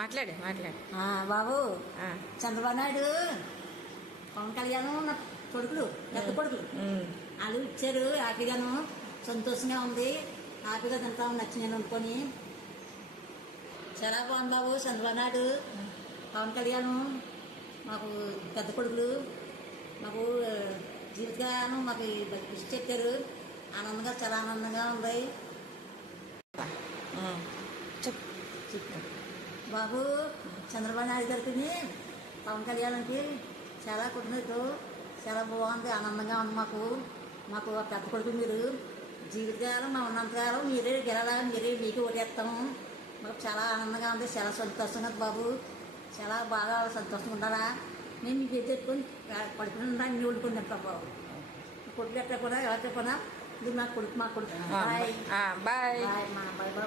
మాట్లాడు మాట్లాడు. బాబు చంద్రబాబు నాయుడు పవన్ కళ్యాణ్ నా కొడుకులు పెద్ద కొడుకులు వాళ్ళు ఇచ్చారు. హ్యాపీగాను సంతోషంగా ఉంది. హ్యాపీగా తింటాం నచ్చిందని అనుకొని చాలా బాగుంది బాబు. చంద్రబాబు నాయుడు పవన్ కళ్యాణ్ మాకు పెద్ద కొడుకులు మాకు జీవితగాను మాకు ఇచ్చి చెప్పారు. ఆనందంగా చాలా ఆనందంగా ఉంది. బాబు చంద్రబాబు నాయుడు గారికి పవన్ కళ్యాణ్కి చాలా కుటుంబంతో చాలా బాగుంది. ఆనందంగా ఉంది మాకు. మాకు పెద్ద కొడుకు మీరు జీవితకాలం మా ఉన్నంతకాలం మీరే గెలలాగా మీరే మీకు ఓటేస్తాము. మాకు చాలా ఆనందంగా ఉంది. చాలా సంతోషంగా ఉంది బాబు. చాలా బాగా సంతోషంగా ఉండాలా. మేము మీకు ఎదుర్కొని పడుకుని మీ వండుకొని తింటాం బాబు. కొడుకు ఎట్లా కూడా ఎవరు చెప్పనా ఇది మా కొడుకు. బాయ్ బాయ్ బాయ్ మా బాయ్ బాబు.